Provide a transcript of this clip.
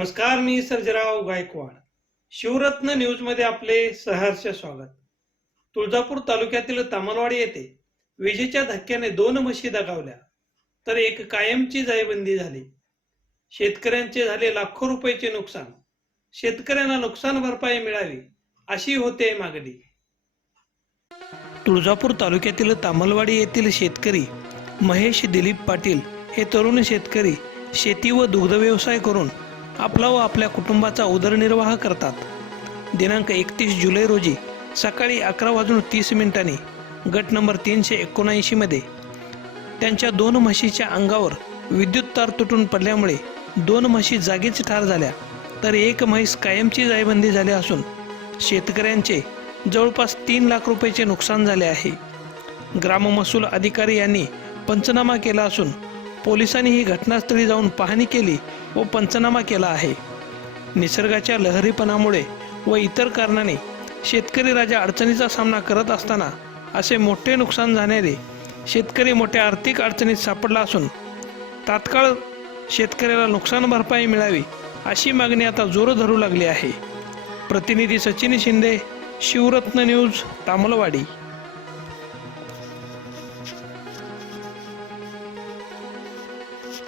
नमस्कार, मी सर्जेराव गायकवाड. शिवरत्न न्यूजमध्ये आपले सहर्ष स्वागत. तुळजापूर तालुक्यातील तामलवाडी येथे विजेच्या धक्क्याने 2 म्हशी दगावल्या तर एक कायमची जायबंदी झाली. शेतकऱ्यांचे झाले लाखो रुपयाचे नुकसान. शेतकऱ्यांना नुकसान भरपाई मिळावी अशी होते मागणी. तुळजापूर तालुक्यातील तामलवाडी येथील शेतकरी महेश दिलीप पाटील हे तरुण शेतकरी शेती व दुग्ध व्यवसाय करून आपला व आपल्या कुटुंबाचा उदरनिर्वाह करतात. दिनांक 31 जुलै रोजी सकाळी 11:30 गट नंबर 379 मध्ये त्यांच्या 2 म्हशीच्या अंगावर विद्युत तार तुटून पडल्यामुळे 2 म्हशी जागीच ठार झाल्या तर एक म्हैस कायमची जायबंदी झाली असून शेतकऱ्यांचे जवळपास 3 लाख रुपयाचे नुकसान झाले आहे. ग्राममहसूल अधिकारी यांनी पंचनामा केला असून पोलिसांनी ही घटनास्थळी जाऊन पाहणी केली व पंचनामा केला आहे. निसर्गाच्या लहरीपणामुळे व इतर कारणाने शेतकरी राजा अडचणीचा सामना करत असताना असे मोठे नुकसान झाल्याने शेतकरी मोठ्या आर्थिक अडचणीत सापडला असून तात्काळ शेतकऱ्याला नुकसान भरपाई मिळावी अशी मागणी आता जोर धरू लागली आहे. प्रतिनिधी सचिन शिंदे, शिवरत्न न्यूज, तामलवाडी.